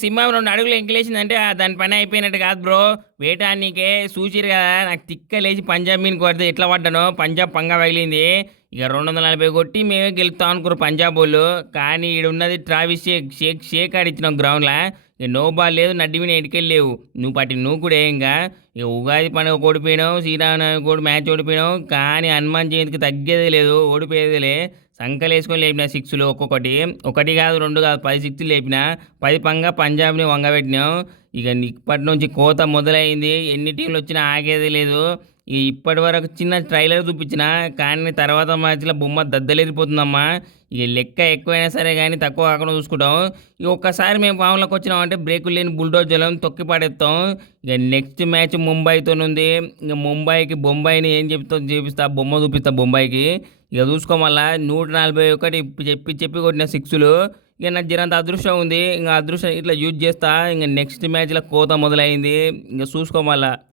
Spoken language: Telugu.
సింహం 2 అడుగులు ఎంకలేసిందంటే దాని పని అయిపోయినట్టు కాదు బ్రో. వేటాడనీకే చూసిర్రు కదా! నాకు తిక్క లేచి పంజాబ్ మీదకి కొడితే ఎట్లా పడ్డానో పంజాబ్ పంగా పగిలింది. ఇక 240 కొట్టి మేమే గెలుస్తాం అనుకుర్రు పంజాబోళ్ళు. కానీ ఈడున్నది ట్రావిస్ షేక్ ఆడిచ్చినాం గ్రౌండ్‌ల. ఇక నో బాల్ లేదు, నడ్డి మీద ఎటికెళ్ళు లేవు. నువ్వు కూడా ఇంగా. ఇక ఉగాది పండుగ ఓడిపోయినావు, శ్రీరామనవమి కూడా మ్యాచ్ ఓడిపోయినావు. కానీ హనుమాన్ జయంతికి తగ్గేదే లేదు, ఓడిపోయేదేలే. సంకలేసుకొని లేపిన సిక్స్‌లు ఒక్కొక్కటి. ఒకటి కాదు, 2 కాదు, 10 సిక్స్‌లు లేపిన. 10 పంగా పంజాబ్‌ని వంగబెట్టినాం. ఇక ఇప్పటి నుంచి కోత మొదలైంది. ఎన్ని టీంలొచ్చినా ఆగేదే లేదు. ఇప్పటివరకు చిన్న ట్రైలర్ చూపించిన, కానీ తర్వాత మ్యాచ్‌లో బొమ్మ దద్దరిల్లిపోతుందమ్మా. ఇక లెక్క ఎక్కువైనా సరే గానీ తక్కువ కాకుండా చూసుకుంటాం. ఇక ఒక్కసారి మేము ఫామ్‌లోకి వచ్చినామంటే బ్రేకులు లేని బుల్డోజర్‌లను తొక్కి పడేత్తాం. ఇక నెక్స్ట్ మ్యాచ్ ముంబైతోనుంది. ఇక ముంబైకి బొంబాయిని ఏం చెప్తా చూపిస్తా, బొమ్మ చూపిస్తా బొంబాయికి. ఇక చూసుకో మళ్ళా 141 చెప్పి కొట్టిన సిక్స్‌లు. ఇక నాకు జరంత అదృష్టం ఉంది. ఇంక అదృష్టం ఇట్లా యూజ్ చేస్తా. ఇంక నెక్స్ట్ మ్యాచ్‌లో కోత మొదలైంది. ఇంక చూసుకో మళ్ళా.